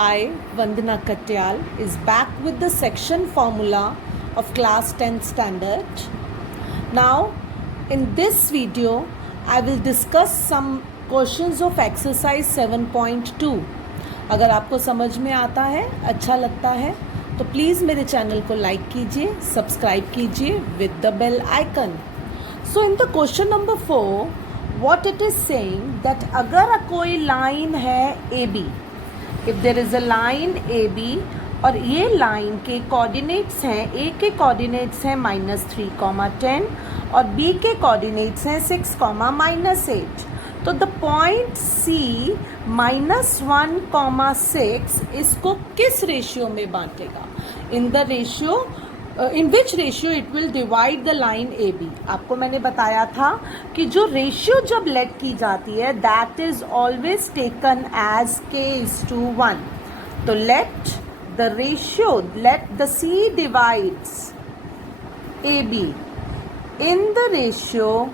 I, Vandana Katyal, is back with the section formula of class 10th standard. Now, in this video, I will discuss some questions of exercise 7.2. अगर आपको समझ में आता है, अच्छा लगता है, तो प्लीज़ मेरे चैनल को लाइक कीजिए, सब्सक्राइब कीजिए with the bell icon. So in the question number 4, what it is saying that अगर कोई लाइन है AB, if there is a line AB और ये लाइन के कोऑर्डिनेट्स हैं, A के कोऑर्डिनेट्स हैं -3, 10 और B के कोऑर्डिनेट्स हैं 6, -8. तो द पॉइंट C -1, 6 इसको किस रेशियो में बांटेगा? In the ratio in which ratio it will divide the line A B. आपको मैंने बताया था कि जो रेशियो जब लेट की जाती है that is always taken as k:1. तो let the ratio, let the C divides A B in the ratio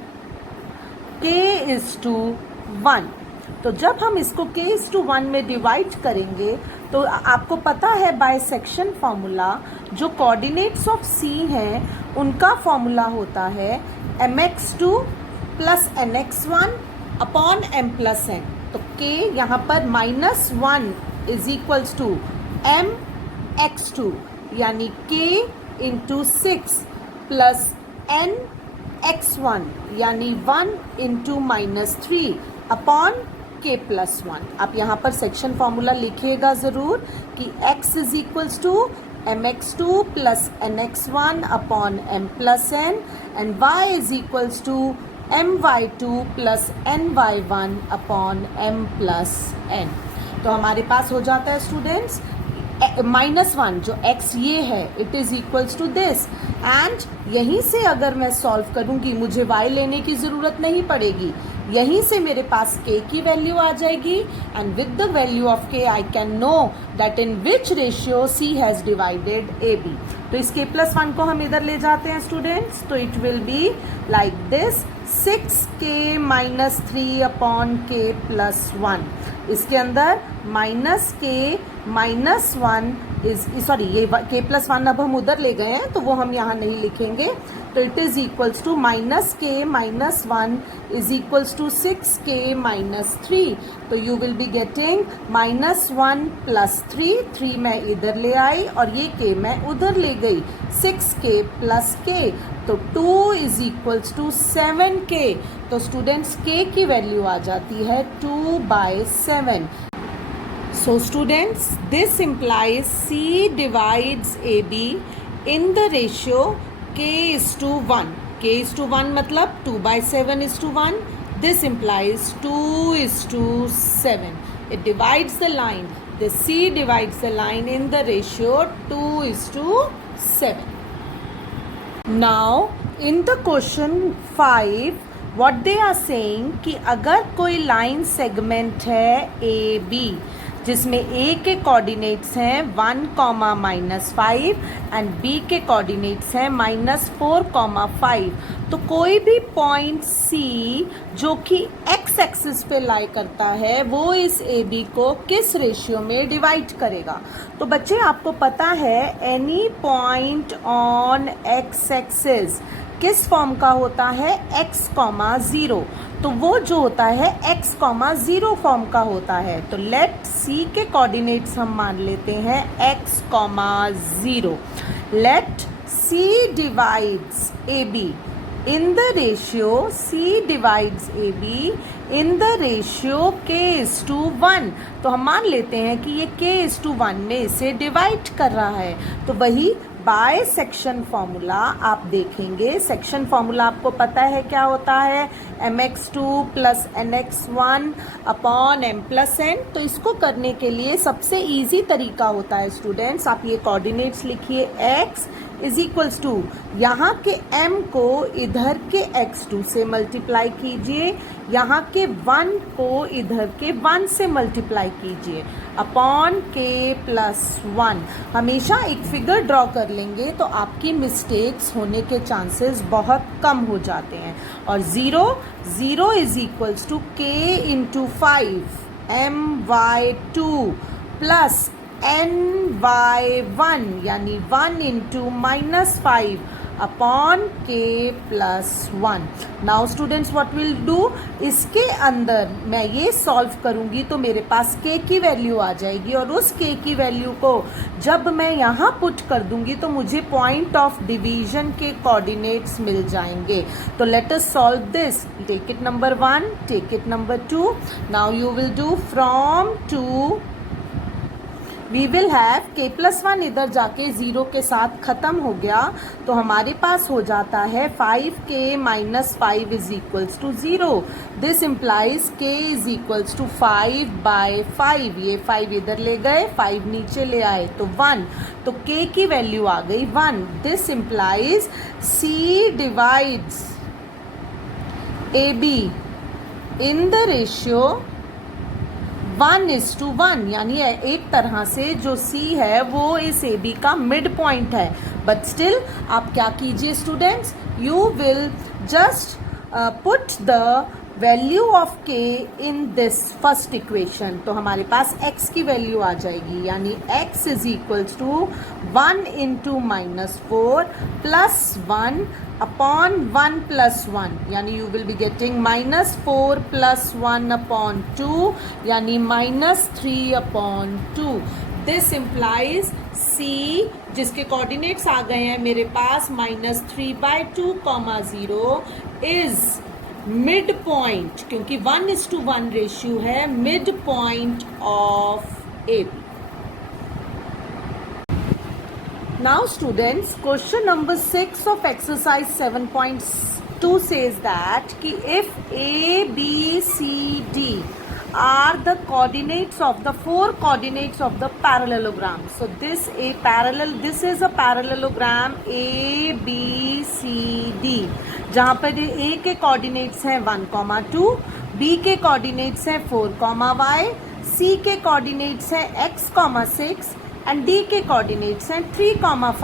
k:1. तो जब हम इसको k:1 में डिवाइड करेंगे तो आपको पता है बाय सेक्शन फॉर्मूला जो कोऑर्डिनेट्स ऑफ C हैं उनका फॉर्मूला होता है mx2 plus nx1 upon m+n. तो k यहाँ पर -1 इज इक्वल्स टू mx2 यानी k इंटू 6 प्लस nx1 यानी 1 इंटू -3 अपॉन k+1. आप यहाँ पर सेक्शन फॉर्मूला लिखिएगा ज़रूर कि x is equals to mx2 plus nx1 upon m+n and y is equals to my2 plus ny1 upon m+n. तो हमारे पास हो जाता है स्टूडेंट्स -1 जो x ये है it is equals to this, and यहीं से अगर मैं सॉल्व करूंगी मुझे y लेने की ज़रूरत नहीं पड़ेगी, यहीं से मेरे पास k की वैल्यू आ जाएगी and with the value of k I can know that in which ratio C has divided AB. तो इस k+1 को हम इधर ले जाते हैं स्टूडेंट्स, तो it will be like this 6k - 3 upon k+1. इसके अंदर -k -1 इज सॉरी ये k+1 अब हम उधर ले गए हैं तो वो हम यहाँ नहीं लिखेंगे. तो it is equals to -k -1 is equals to 6k - 3. तो you will be getting -1 plus 3 मैं इधर ले आई और ये k मैं उधर ले गई 6k प्लस k. तो 2 इज इक्वल्स टू 7k. तो स्टूडेंट्स k की वैल्यू आ जाती है 2/7. So students, this implies C divides AB in the ratio k:1. k:1 मतलब 2/7 is to 1. This implies 2:7. It divides the line. The C divides the line in the ratio 2:7. Now, in the question 5, what they are saying कि अगर कोई line segment है AB जिसमें A के coordinates हैं 1, -5 and B के coordinates हैं -4, 5. तो कोई भी पॉइंट C जो कि x एक्सिस पे लाई करता है वो इस AB को किस रेशियो में डिवाइड करेगा? तो बच्चे आपको पता है any point on x axis किस फॉर्म का होता है? x, 0. तो वो जो होता है x, 0 फॉर्म का होता है. तो लेट C के कोऑर्डिनेट्स हम मान लेते हैं x, 0. Let C divides AB in the ratio C divides AB in the ratio k:1. तो हम मान लेते हैं कि ये k:1 में इसे डिवाइड कर रहा है. तो वही बाय सेक्शन फॉर्मूला आप देखेंगे. सेक्शन फॉर्मूला आपको पता है क्या होता है? mx2 plus nx1 upon m+n. तो इसको करने के लिए सबसे इजी तरीका होता है स्टूडेंट्स, आप ये कोऑर्डिनेट्स लिखिए x इज इक्वल्स टू यहाँ के m को इधर के x2 से मल्टीप्लाई कीजिए, यहाँ के 1 को इधर के 1 से मल्टीप्लाई कीजिए अपॉन k+1. हमेशा एक फिगर ड्रॉ कर लेंगे तो आपकी मिस्टेक्स होने के चांसेस बहुत कम हो जाते हैं. और 0 is equals to k × 5 my2 plus ny1 यानी 1 into -5 upon k plus 1. Now students what will do, इसके अंदर मैं ये सॉल्व करूंगी तो मेरे पास k की वैल्यू आ जाएगी और उस k की वैल्यू को जब मैं यहाँ पुट कर दूंगी तो मुझे पॉइंट ऑफ डिवीजन के कोऑर्डिनेट्स मिल जाएंगे. तो let us solve this. Take it number 1, take it number 2. Now you will do from 2 we will have k plus 1 इधर जाके 0 के साथ ख़त्म हो गया तो हमारे पास हो जाता है 5k minus 5 is equals to 0. This implies k is equals to 5/5. ये 5 इधर ले गए, 5 नीचे ले आए तो 1. तो k की वैल्यू आ गई 1. This implies c divides AB in the ratio 1:1. यानी एक तरह से जो C है वो इस AB का मिड पॉइंट है. बट स्टिल आप क्या कीजिए students, you will just put the value of k in this first equation. तो हमारे पास x की वैल्यू आ जाएगी यानी x is equals to 1 into -4 plus 1 upon 1 plus 1 यानी you will be getting -4 plus 1 upon 2 यानी -3 अपॉन 2. दिस इम्प्लाइज C जिसके coordinates आ गए हैं मेरे पास -3/2, 0 इज मिड पॉइंट, क्योंकि 1:1 रेशियो है, mid point of AB. Now students, question number 6 of exercise 7.2 says that कि if A, B, C, D are the coordinates of the 4 coordinates of the parallelogram. So this is a parallelogram A, B, C, D. जहाँ पर A के coordinates हैं 1, 2, B के coordinates हैं 4, y, C के coordinates हैं x, 6 and D के coordinates हैं 3,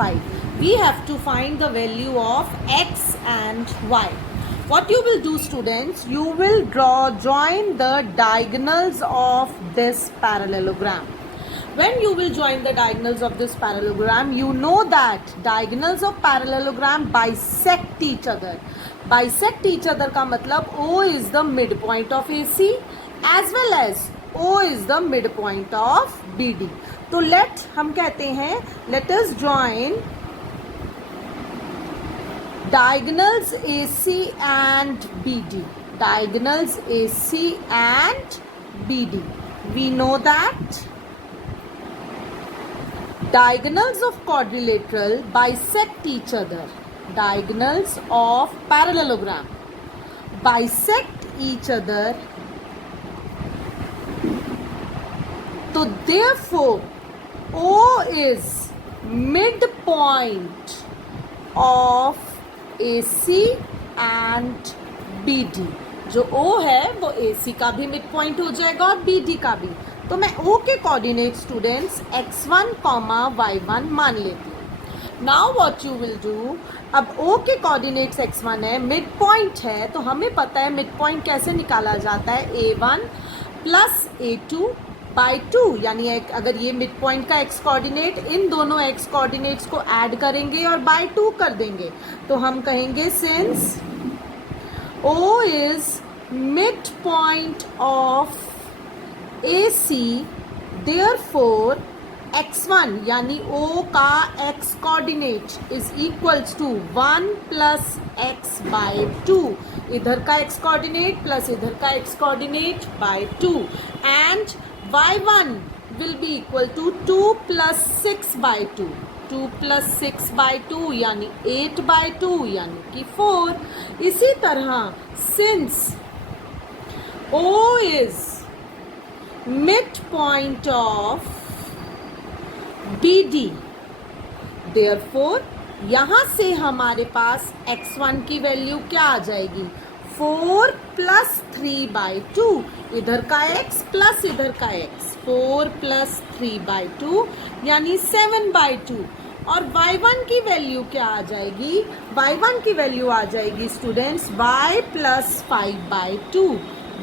5. We have to find the value of x and y. What you will do students, you will join the diagonals of this parallelogram. When you will join the diagonals of this parallelogram, you know that diagonals of parallelogram bisect each other. Bisect each other का मतलब O is the midpoint of AC as well as O is the midpoint of BD. तो हम कहते हैं let us join diagonals AC and BD. Diagonals AC and BD. We know that diagonals of quadrilateral bisect each other. Diagonals of parallelogram bisect each other. So therefore O is midpoint of AC and BD. जो O है वो AC का भी mid point हो जाएगा और BD का भी. तो मैं O के कोऑर्डिनेट स्टूडेंट्स x1, y1 मान लेती हूँ. Now what you will do, अब O के कोऑर्डिनेट्स x1 है, मिड पॉइंट है, तो हमें पता है मिड पॉइंट कैसे निकाला जाता है, A1 प्लस A2/2. यानी अगर ये मिड पॉइंट का x कोऑर्डिनेट, इन दोनों x कोऑर्डिनेट्स को ऐड करेंगे और बाय 2 कर देंगे तो हम कहेंगे since O is mid point of AC, therefore x1 यानी O का x coordinate is equals to 1 plus x/2. इधर का x कोऑर्डिनेट प्लस इधर का x coordinate by 2 and y1 will be equal to 2 plus 6/2. 2 plus 6/2 यानी 8/2 यानी कि 4. इसी तरह since O is midpoint of BD, therefore यहाँ से हमारे पास x1 की वैल्यू क्या आ जाएगी, 4 प्लस 3/2. इधर का x प्लस इधर का x, 4 प्लस 3/2 यानी 7/2. और y1 की वैल्यू क्या आ जाएगी, y1 की वैल्यू आ जाएगी students y plus 5/2.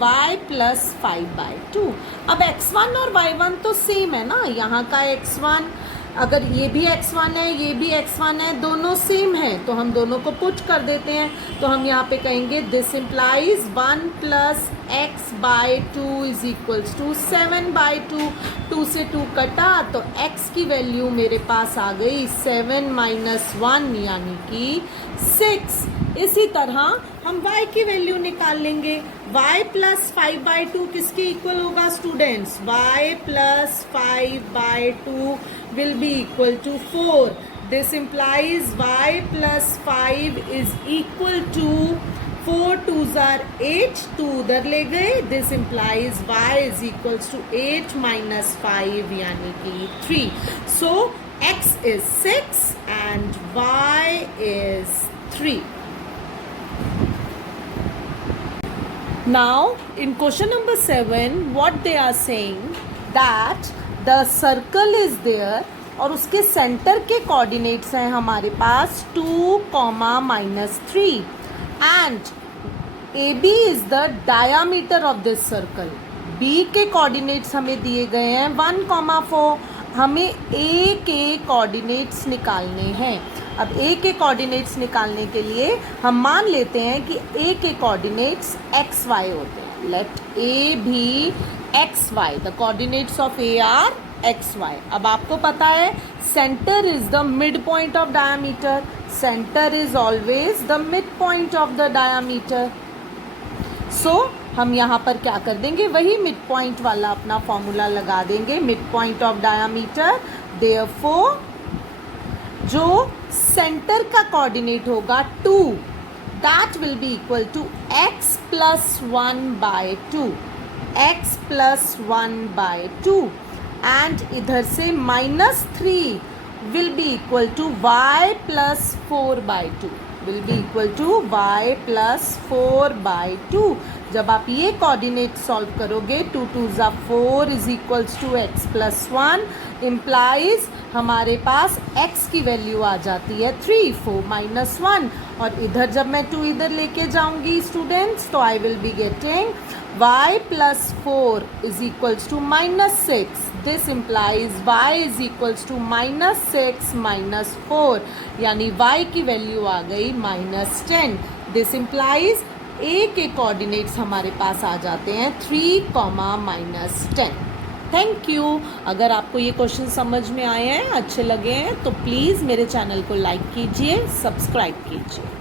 y plus 5/2। अब x1 और y1 तो सेम है ना, यहाँ का x1 अगर ये भी x1 है ये भी x1 है, दोनों सेम है तो हम दोनों को पुट कर देते हैं। तो हम यहाँ पे कहेंगे this implies 1 plus x/2 is equals to 7/2। 2 से 2 कटा तो x की वैल्यू मेरे पास आ गई 7 माइनस 1 यानी कि 6। इसी तरह हम y की वैल्यू निकाल लेंगे। y प्लस 5/2 किसके इक्वल होगा students? y plus 5/2 will be equal to 4. This implies y plus 5 is equal to 4 2s are 8, 2 उधर ले गए। This implies y is equals to 8 minus 5 यानी कि 3. So x is 6 and y is 3. Now in question number 7 what they are saying that the circle is there और उसके centre के coordinates हैं हमारे पास 2, -3 and AB is the diameter of this circle. B के coordinates हमें दिए गए हैं 1, 4। हमें A के कोऑर्डिनेट्स निकालने हैं। अब A के कोऑर्डिनेट्स निकालने के लिए हम मान लेते हैं कि A के कोऑर्डिनेट्स XY होते हैं। Let A be XY, the coordinates of A are XY। अब आपको पता है center is the mid point of diameter, center is always the mid point of the diameter. So हम यहाँ पर क्या कर देंगे, वही मिड पॉइंट वाला अपना फॉर्मूला लगा देंगे, mid point of diameter. Therefore जो सेंटर का कोऑर्डिनेट होगा 2, that will be equal to x plus 1/2, x plus 1/2 and इधर से -3 will be equal to y plus 4/2, will be equal to y plus 4/2। जब आप ये कोऑर्डिनेट सॉल्व करोगे 2 2s are 4 is equals to x plus 1 implies हमारे पास x की value आ जाती है 3, 4 माइनस 1 और इधर जब मैं 2 इधर लेके जाऊंगी स्टूडेंट्स तो I will be getting y plus 4 is equals to -6। This implies y is equals to -6 minus 4 यानी y की वैल्यू आ गई -10। दिस इम्प्लाइज A के कोऑर्डिनेट्स हमारे पास आ जाते हैं 3, -10। Thank you. अगर आपको ये क्वेश्चन समझ में आए हैं, अच्छे लगे हैं तो प्लीज़ मेरे चैनल को लाइक कीजिए, सब्सक्राइब कीजिए।